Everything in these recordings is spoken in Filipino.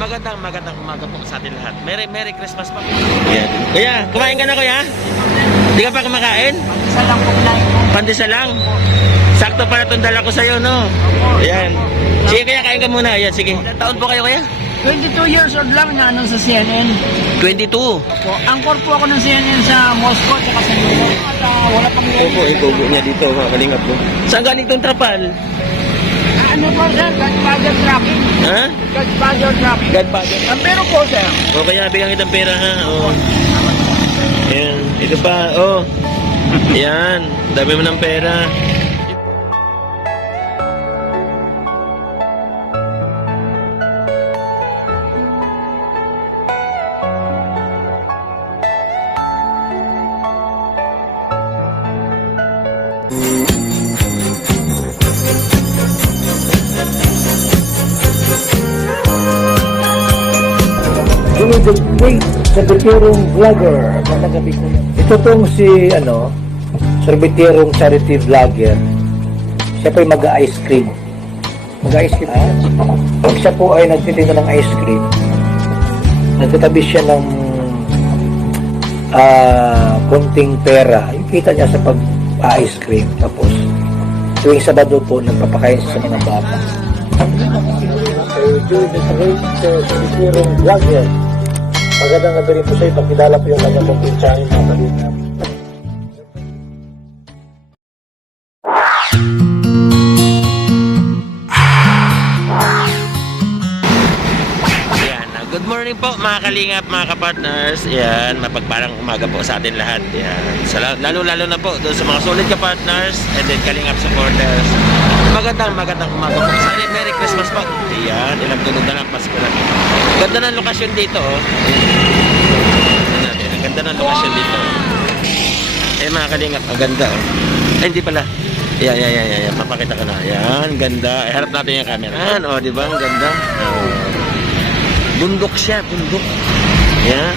magandang umaga po sa atin lahat. Merry Christmas po. Ayan. Kuya, kumain ka na kuya? Hindi ka pa kumakain? Pandesal lang po kunain po. Pandesal lang? Sakto pala itong dala ko sa'yo, no? Ayan. Sige kuya, kain ka muna. Ayan, sige. Ilang taon po kayo kuya? 22 years old lang na ano sa CNN. 22. Opo. Angkor po ako ng CNN sa Moscow at sa New York. At wala pang Ibubo niya dito, mga kalingap po. Saan galing itong trapal? Ano po sir? Godfather tracking. Ha? Godfather tracking. Godfather. Ang pero po sir. O kaya bigyan kitang pera ha. O. Ayan. Ito pa. O. Ayan. Dami mo ng pera. The great Sorbiterong vlogger. Ito tong si Sorbiterong charity vlogger. Siya po ay mag-ice cream. Mag-ice cream. Pag siya po ay nagtitinda ng ice cream, nagtatabi siya ng konting pera. Yung kita niya sa pag-ice cream. Tapos, tuwing Sabado po, nagpapakain siya sa mga bata. The great Sorbiterong vlogger. Magandang gabi rin po siya, ipakilala po yung kanyang pagpinsahin mga kalingap. Ayan. Good morning po mga kalingap, mga kapartners. Ayan, mapagparang umaga po sa atin lahat. Ayan. Lalo na po doon sa mga solid kapartners and then kalingap supporters. Magandang umaga po sa atin. Merry Christmas po. Ayan, ilang tulog na lang, Pasko na. Ganda ng lokasyon dito, oh. Ang ganda ng lokasyon dito. Eh mga kalingap, ang ganda, oh. Ay, hindi pala. Ayan, papakita ko na. Ayan, ganda. Eh, harap natin yung camera. Ayan, oh, di ba? Ang ganda. Oh. Bundok siya, bundok. Ayan.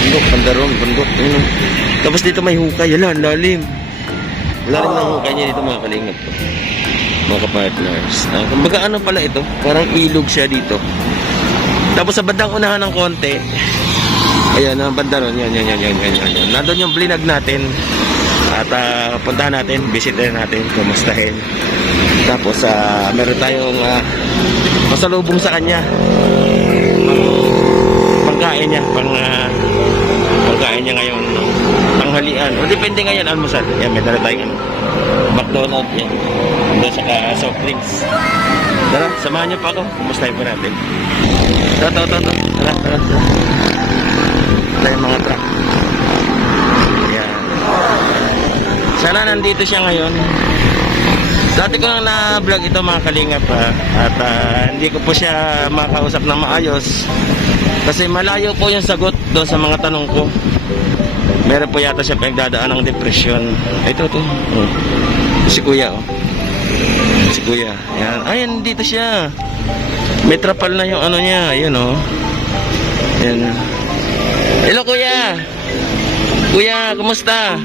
Bundok, pandarong, bundok. Ayan, oh. Tapos dito may hukay. Ayan, lalim. Lalim ng hukay niya dito, mga kalingap. Mga kapartners. Kumbaga ano pala ito? Parang ilog siya dito. Tapos sa bandang unahan ng konti, ayan, ang banda ron, yan. Nandun yung blinag natin. At puntahan natin, bisitahin natin, kumustahin. Tapos meron tayong masalubong sa kanya. Pangkain niya, pangkain niya ngayon, tanghalian. O depende ngayon, almusal. Yan, may dala tayong McDonald's yan. Doon sa soft drinks. Tara, samahan niyo pa ako. Kumustahin pa natin. Tara. Ito yung mga truck. Ayan. Sana nandito siya ngayon. Dati ko lang na-vlog ito mga kalingap ha. At hindi ko po siya makausap na maayos. Kasi malayo po yung sagot doon sa mga tanong ko. Meron po yata siya pinagdadaan ng depression. Ito. Oh. Si Kuya, oh. Si Kuya. Ayan. Ayan, dito siya. May trapal na yung ano niya. Ayan, oh. Ayan. Hello, Kuya. Kuya, kumusta?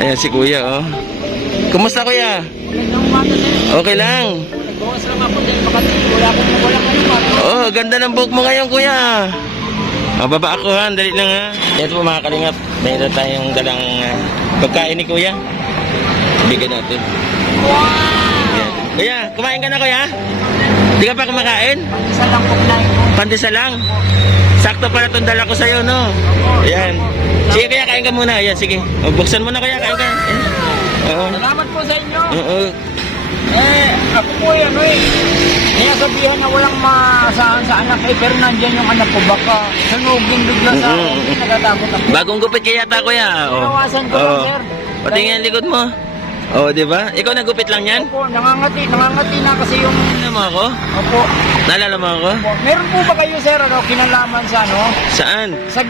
Ayan si Kuya, oh. Kumusta, Kuya? Okay lang. Nagbawas lang ako dahil wala ano. Oh, ganda ng buhok mo ngayon, Kuya. Baba ako ha, dali lang ha. Ito po mga kalingap, mayroon tayong dalang pagkain ni Kuya. Bigyan natin. Yan. Kuya, kumain ka na Kuya? Hindi ka pa kumakain? Pandesal lang po kunain po. Pandesal lang? Sakto pala itong dala ko sa'yo, no? Ayan. Sige Kuya, kain ka muna. Ayan, sige. O, buksan mo na Kuya, kain ka. Ayan. Oo. Salamat po sa inyo. Oo. Ako po kaya sabihan na walang maasahan sa anak pero nandiyan yung anak ko baka sunugin bigla sa akin. Nagatakot ako. Bagong gupit kaya yata Kuya. Pinawasan ko lang sir. Pati nga yung likod mo. Oh, di ba? Ikaw nagupit lang yan? Opo, nangangati na kasi yung... Naalala mo ako? Opo. Naalala mo ako? Opo. Meron po ba kayo sir, kinalaman sa Saan? Sa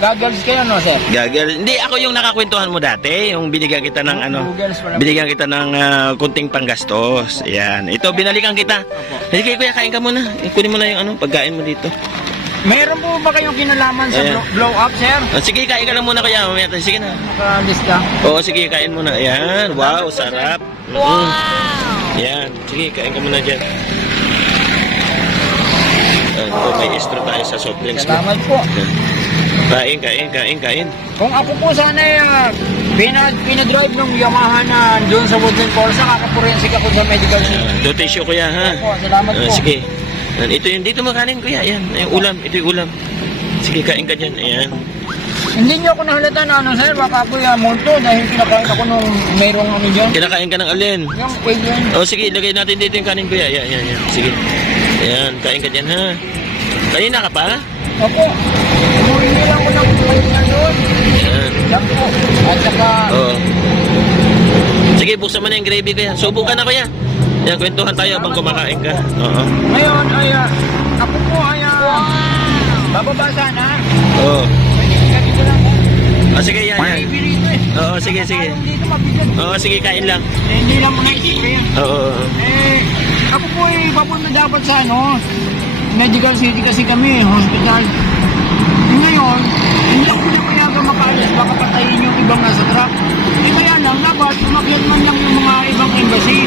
goggles kayo sir? Gagel. Hindi, ako yung nakakwentuhan mo dati. Yung binigyan kita ng Googles pala. binigyan kita ng kunting panggastos. Ayan. Ito, binalikan kita. Sige Kuya, kain ka muna. Kunin mo na yung pagkain mo dito. Meron po ba kayong kinalaman sa Ayan. blow up sir? Sige, kain ka lang muna Kuya. Mamaya tayo. Sige na. Nakalista. Oo, sige, kain muna. Ayan. Wow, sarap. Wow! Ayan. Sige, kain ka muna dyan. may estro tayo sa soft drinks ko. Salamat po. Kain. Kung ako po sana pinadrive ng Yamaha na doon sa Woodland Forza, kakaporensik ako sa medical center. Ito tissue kuya ha. Opo, salamat po. Sige. Ito yung dito makanin kuya. Ayan. Yung ulam. Ito yung ulam. Sige, kain ka dyan. Ayan. Hindi niyo ako nahalata na ano sir, baka po yung multo dahil kinakain ako nung mayroong ano dyan. Kinakain ka ng alin? Yung pwede yun. Sige, ilagay natin dito yung kanin kuya. Ayan. Sige. Ayan, kain ka dyan ha. Kanina ka pa? Opo, umuwi lang ko ng pwede na doon. Ayan. Yan po. At saka, Oo. Sige, buksan mo na yung gravy kuya. Subukan na kuya. Ayan, kwentuhan tayo habang kumakain ka. Oo. ngayon ay, ako po ay, bababa sana. Oo. Pwede ka dito lang. Sige, yan. Bibili ito eh. Oo, sige. Parang dito mabigat. Oo, sige, kain lang. Hindi lang mo naisip yan. Oo. Ako po ay papunta dapat sa Medical City kasi kami, hospital. Ngayon, hindi ako pinapayagan makaalis, baka patayin yung ibang nasa truck. Kaya lang, dapat umakyat man lang yung mga ibang embassy.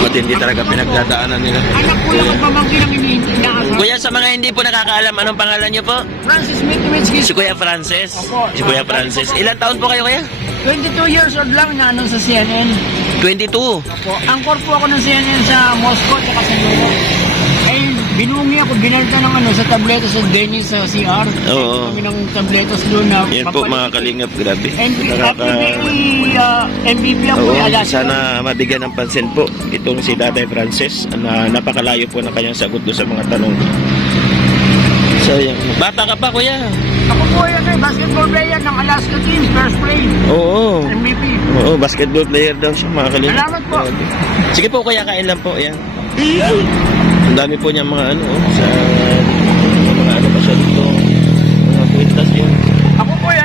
Matindi talaga pinagdadaanan nila. Anak ko lang ang pamangkin ang inaasal. Kuya, sa mga hindi po nakakaalam, anong pangalan niyo po? Francis Mitwitzki. Si Kuya Francis. Opo. Si Kuya Francis. Ilan taon po kayo kuya? 22 years old lang na sa CNN. 22. Opo. Angkor po ako ng CNN sa Moscow at sa New York. Binungi ako, binalta ng sa tableto sa Dennis sa CR. Oo. Kami ng tabletos doon na Yan po mga kalingap, grabe. MVP ako Oo, Alaska. sana mabigyan ng pansin po itong si Tatay Francis na napakalayo po ng kanyang sagot doon sa mga tanong. So, yan. Bata ka pa, kuya. Ako po yan basketball player ng Alaska team, first play. Oo. MVP. Oo, basketball player daw siya, mga kalingap. Salamat po. Sige po, kuya, kain lang po. Yan. Ang dami po niya mga sa mga pa siya dito. Mga kwintas yun. Ako po yan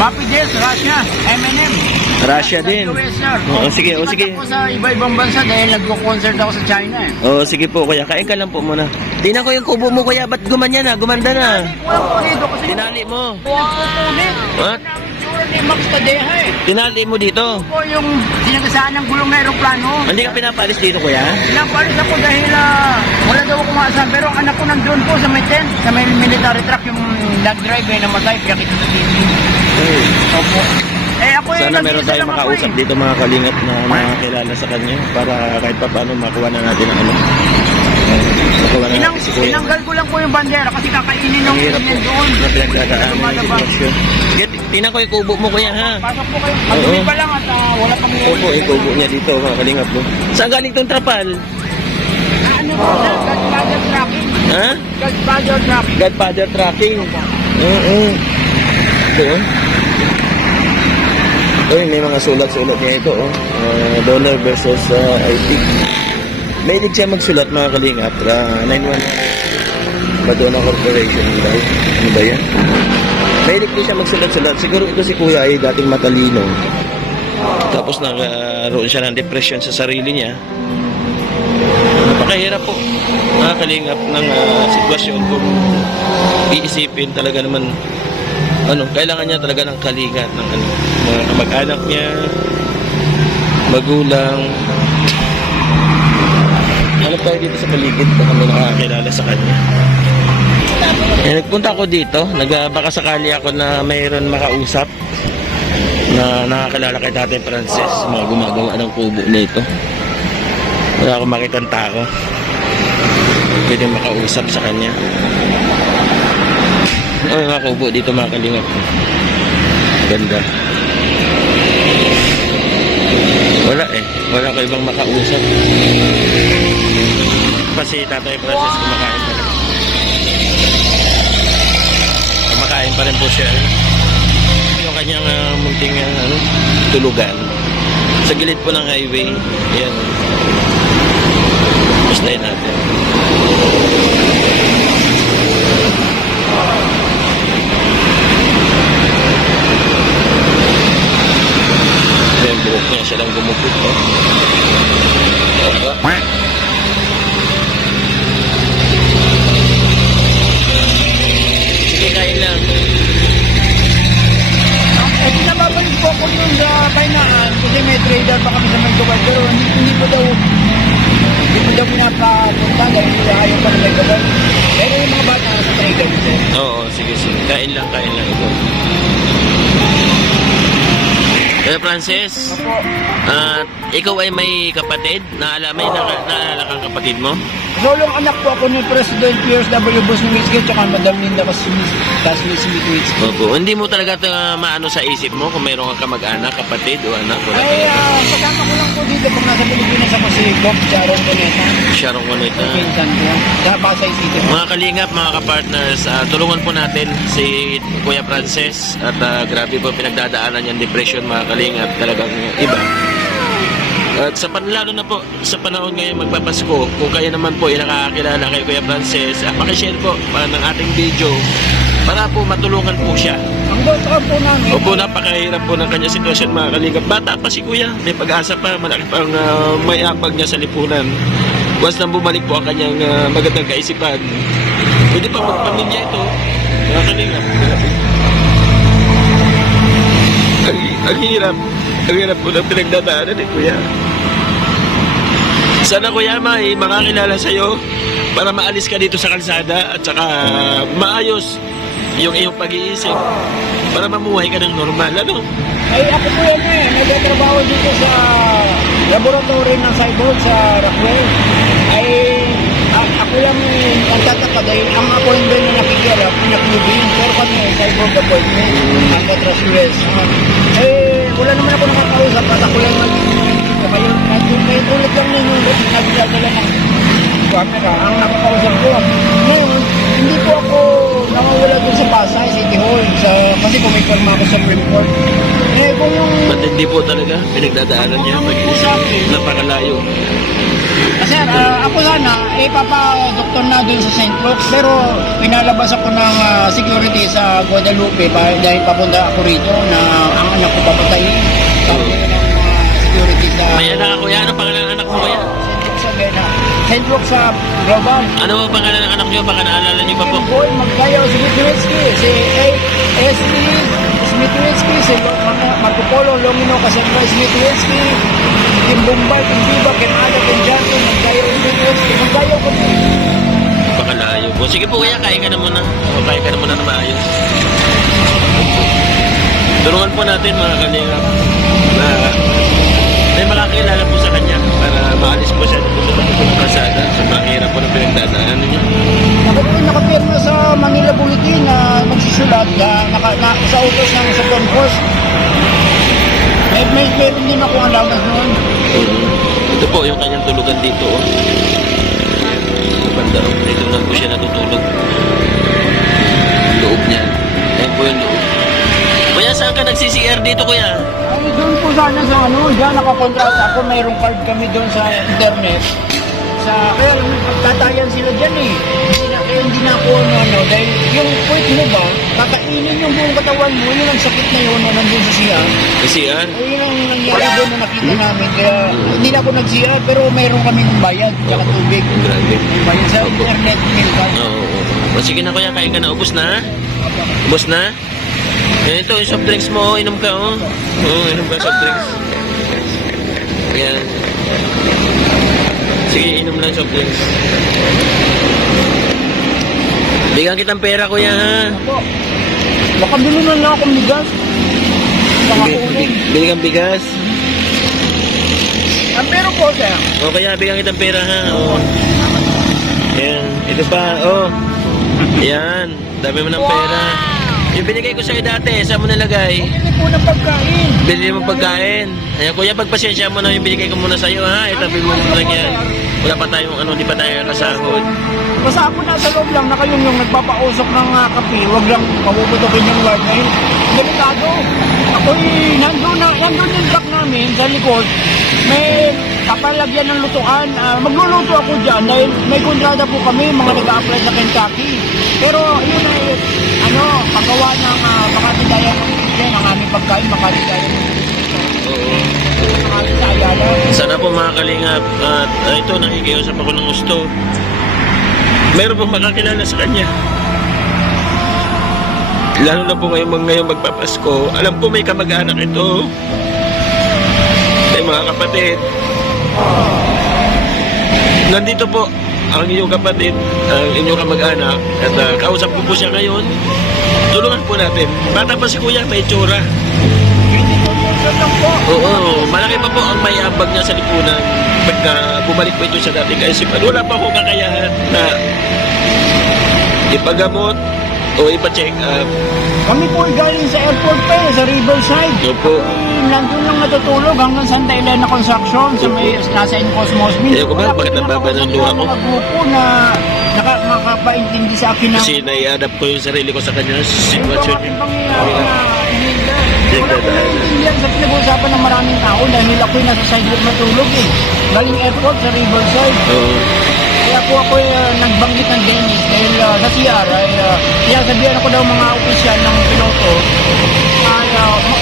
Mappy Des, Russia, M&M. Russia din. US, sir. Oo, sige, o sige. Ako sa iba-ibang bansa dahil nagko-concert ako sa China Oo, sige po kuya, kain ka lang po muna. Tingnan ko yung kubo mo kuya, ba't gumanyan na? Gumanda na. Walang po dito kasi Tinali mo. pupulit. What? Ni Max Tadeja Tinali mo dito. po yung sinagasaan ng gulong na aeroplano. Hindi ka pinapalis dito kuya? Pinapalis ako dahil wala daw akong maasahan. Pero ang anak ko nandun po sa may tent, sa may military truck, yung nag-drive namatay, pinakita sa TV. Opo. Ako Sana meron tayong makausap dito mga kalingap na makakilala sa kanya para kahit pa paano makuha na natin ang makuha na natin si kuya. Tinanggal ko lang po yung bandera kasi kakainin ng Ang hirap po ganyan doon. na pinagdadaanan ng Lumalabas. sitwasyon. Sige, tingnan ko yung kubo mo kuya ha. Pasok po kayo. Madumi Oo. pa lang at wala pang Opo, yung kubo niya dito mga kalingap mo. Saan galing tong trapal? Ano po sir? Godfather tracking. Ha? Godfather tracking. Godfather tracking. Oo. Ito oh. Uy, may mga sulat-sulat niya ito oh. Donor versus IT. Mahilig siya magsulat mga kalingap. 911 Madonna Corporation daw. Ano ba yan? Mahilig din siya magsulat-sulat. Siguro ito si kuya ay dating matalino. Tapos nagkaroon siya ng depression sa sarili niya. Napakahirap po mga kalingap ng sitwasyon kung iisipin talaga naman kailangan niya talaga ng kalingat ng mga kamag-anak niya, magulang. Hanap tayo dito sa paligid baka may nakakilala sa kanya. Nagpunta ako dito, baka sakali ako na mayroon makausap na nakakilala kay Tatay Francis, mga gumagawa ng kubo nito. Wala akong makitang tao pwede makausap sa kanya. Mga kubo dito mga kalingap. Ganda. Wala ko ibang makausap. Kasi Tatay Francis kumakain pa rin. Kumakain pa rin po siya. Yung kanyang munting tulugan. Sa gilid po ng highway. Yan. Gustahin natin. Yung buhok niya siya lang gumupit. Sige, kain lang. Ito na babalik po ako yung sa kainaan kasi may trader pa kami sa Manggawan pero hindi po daw pa na may gabay. Pero yung mga bata sa trigger ko. Oo, sige, sige. Kain lang ito. Kaya Francis, Opo. ikaw ay may kapatid? Naalala kang kapatid mo? Solong anak po ako ni President Pierce W. Busnowitski tsaka Madam Linda Kasmitsky. Opo. Hindi mo talaga maano sa isip mo kung mayroon kang kamag-anak, kapatid o anak? Wala Ay, talaga. kasama ko lang po dito pag nasa Pilipinas ako si Bob Sharon Boneta. Sharon Coneta. Pinsan ko. Sa Pasay City. Mga kalingap, mga kapartners, tulungan po natin si Kuya Francis at grabe po pinagdadaanan niyang depression, mga kalingap, talagang iba. At lalo na po sa panahon ngayon magpapasko, kung kayo naman po ay nakakakilala kay Kuya Francis, pakishare po ng ating video para po matulungan po siya. Ang bata po namin. Opo, napakahirap po ng kanya sitwasyon, mga kalingap. Bata pa si Kuya, may pag-asa pa, malaki pang may apag niya sa lipunan. Once nang bumalik po ang kanyang magandang kaisipan, pwede pa magpamilya ito, mga kalingap. Ang hirap po ng pinagdadaanan ni Kuya. Sana Kuya may makakilala sa'yo para maalis ka dito sa kalsada at saka maayos yung iyong pag-iisip para mamuhay ka ng normal, ano? Ay, ako po yan nagtatrabaho dito sa laboratory ng cyborg sa Rockwell. Ay, ako lang nagtataka dahil ang appointment na nakikirap, pinakubing, pero kami cyborg appointment, ang katrasures. Wala naman ako nakakausap at ako lang may ulit lang ninyo, nagdadala ng camera, ang nakakausap ko. Ngayon, hindi po ako nakawala dun sa Pasay City Hall kasi pumiporma ako sa Supreme Court. Kung yung... Ba't hindi po talaga pinagdadaanan niya pag-iisip? Napakalayo. Sir, ako sana, ipapa-doktor na dun sa St. Luke's, pero pinalabas ako ng security sa Guadalupe dahil papunta ako rito na ang anak ko papatayin. Sabi ko ng security sa... May anak ako yan. Ano pangalan ng anak mo Kuya? St. Luke's sa Global. Ano ba pangalan ng anak niyo? Baka naalala niyo pa po. Boy, Magkayo, Smitwitzki, si A.S.P. Smitwitzki, si Marco Polo, Longino, Cassandra Smitwitzki, Kim Bombay, Kim Viva, Kim Ada, Kim Janto, Magkayo, Smitwitzki, Magkayo ko po. Napakalayo po. Sige po Kuya, kain ka na muna. O, kain ka na muna na maayos. Tulungan po natin mga kalingap na may makakilala po sa kanya para maalis po siya dito sa kalsada sa mahirap po ng pinagdadaanan niya. Ako po nakapirma sa Manila Bulletin na magsusulat sa utos ng Supreme Court. Meron din ako alamas noon. Ito po yung kanyang tulugan dito. Banda, dito lang po siya natutulog. Loob niya. Ayan po yung loob. Kuya, saan ka nagsi-CR dito Kuya? Ay, doon po sana sa dyan nakakontrata ako, mayroong card kami doon sa internet. Kaya pagtatayan sila dyan eh. Hindi na ako dahil yung point mo ba, kakainin yung buong katawan mo, yun ang sakit na yun na nandun sa CR. CR? Yun ang nangyari doon na nakita namin. Kaya hindi na ako nag-CR, pero mayroon kaming bayad, tsaka tubig. Grabe. Bayad sa internet, milkan. Oo. O sige na Kuya, kain ka na. Ubus na? Ubus na? Yan ito, yung soft drinks mo, inom ka Oo, inom ka soft drinks. Yan. Sige, inom lang soft drinks. Bigyan kitang pera Kuya ha. Ako, makabili na lang akong bigas. Saka uling. Bili kang bigas. Ang pero po, sir. O kaya, bigyan kitang pera ha. O. Yan, ito pa, Yan, dami mo ng pera. Yung binigay ko sa'yo dati, saan mo nalagay? Bili po ng pagkain. Bili mo pagkain. Ayan, Kuya, pagpasensya mo na yung binigay ko muna sa'yo, ha? Itabi mo muna lang yan. Wala pa tayong, di pa tayo kasahod. Basta ako nasa loob lang na kayong yung nagpapausok ng kape, wag lang mabubutukin yung word dahil delikado. Ako'y nandun yung truck namin sa likod, may kapalagyan ng lutuan. Magluluto ako dyan dahil may kontrata po kami, mga nag-a-apply sa Kentucky. Pero yun ay, paggawa ng Makati Dayan ng Christian, ang aming pagkain, Makati Dayan ng Christian. Oo. Ang aming sa Ayala. Sana po mga kalingap, at ito, nakikiusap ako ng gusto. Meron pong makakilala sa kanya. Lalo na po ngayong magpapasko. Alam ko may kamag-anak ito. May mga kapatid. Nandito po ang inyong kapatid, ang inyong kamag-anak, at kausap ko po siya ngayon. Tulungan po natin. Bata pa si Kuya, may tsura. Hindi po lang po. Oo, malaki pa po ang may ambag niya sa lipunan. Pagka bumalik po ito sa dating kaisipan, wala pa akong kakayahan na ipagamot o ipa-check up. Kami po ay galing sa airport pa sa Riverside. Opo. Nandun lang natutulog hanggang Santa Elena Construction sa may nasa Cosmos Mills. Ayaw ko ba? Bakit nababa ng luha ko? Mga grupo na makapaintindi sa akin ng Kasi nai-adapt ko yung sarili ko sa kanya sitwasyon. Yung pangyayari na wala ko naiintindihan sa pinag-uusapan ng maraming tao dahil ako'y nasa sidewalk matulog eh. Galing airport sa Riverside. Oo. Kaya po ako nagbanggit ng Dennis dahil sa CR ay sabihan ako daw mga opisyal ng piloto ay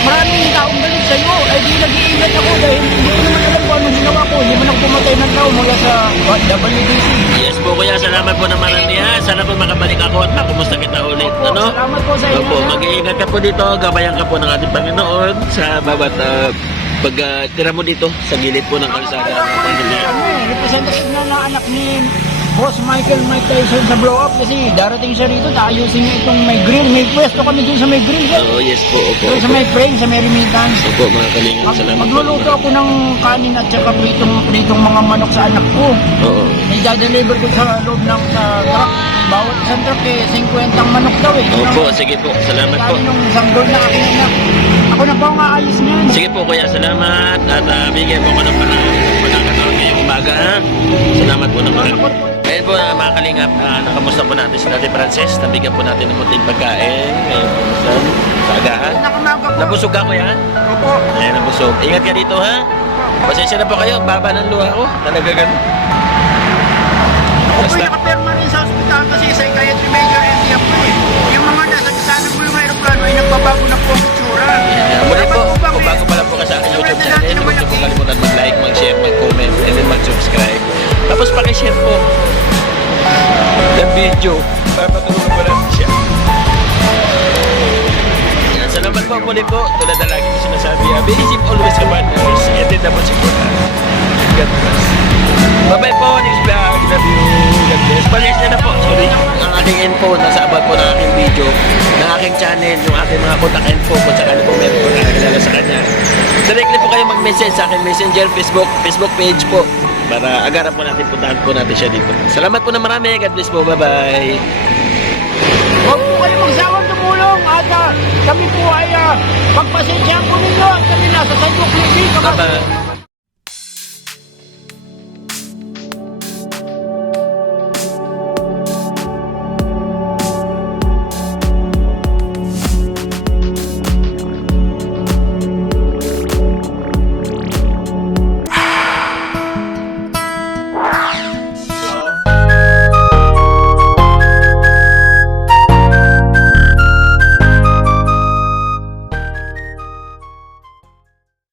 maraming taong galit sa iyo ay di nag-iingat ako dahil hindi ko naman alam kung anong ginawa ko. Hindi man ako pumatay ng tao mula sa WDC. Yes po kuya, salamat po na marami ha. Sana po makabalik ako at makumusta kita ulit. Opo, Ano? salamat po sa inyo. Opo, mag-iingat ka po dito. Gabayan ka po ng ating Panginoon sa bawat pagtira mo dito sa gilid po ng kalsada. Representative na anak ni Boss Mike Tyson sa blow up kasi darating siya rito, taayusin niya itong may grill. May pwesto kami dun sa may grill. Oo, yes po, opo. Doon sa may frame, sa may remittance. Opo, mga kalingap, salamat po. Magluluto ako ng kanin at saka pritong mga manok sa anak ko. Oo. I-deliver ko sa loob ng truck. Bawat isang truck 50 ang manok daw eh. Opo, sige po, salamat po. Sabi nung isang girl na aking anak. Ako na po ang aayos niyan. Sige po kuya, salamat. At bigyan po ko ng pagkakataon ngayong umaga ha. Salamat po ng marami. Ayun po mga kalingap, nakamusta po natin si Ate Frances. Nabigyan po natin ng munting pagkain. Ngayon po sa agahan. Nakamaga po. Nabusog ka kuya? Opo. Ayan, nabusog. Ingat ka dito ha. Pasensya na po kayo, baba ng luha ko. Talaga ganun. Ako Basta- po'y nakaperma rin sa ospital kasi psychiatry major and ako eh. Yung mga nasa kasana ko yung aeroplano ay nagbabago na po ang itsura. Muli po, Dapat kung bago pa lang po ka sa aking YouTube channel, huwag niyo po kalimutan mag-like, mag-share, mag-comment, and then mag-subscribe. Tapos pakishare po ng video para patulungan po natin siya. Yan, salamat po muli po. Tulad na lagi ko sinasabi, be easy always ka partners, and then dapat siguro. God bless. Bye-bye po, next vlog. Love you. God bless. Pasensya na po. Sorry, ang aking info nasa abang po ng aking video, ng aking channel, yung aking mga contact info kung sakali po meron po nakakilala sa kanya. Directly po kayo mag-message sa aking messenger, Facebook page po. Para agaran po natin, puntahan po natin siya dito. Salamat po na marami. God bless po. Bye-bye. Huwag po kayo magsawang tumulong at kami po ay pagpasensyahan po ninyo at kami nasa San Luke TV. Bye-bye.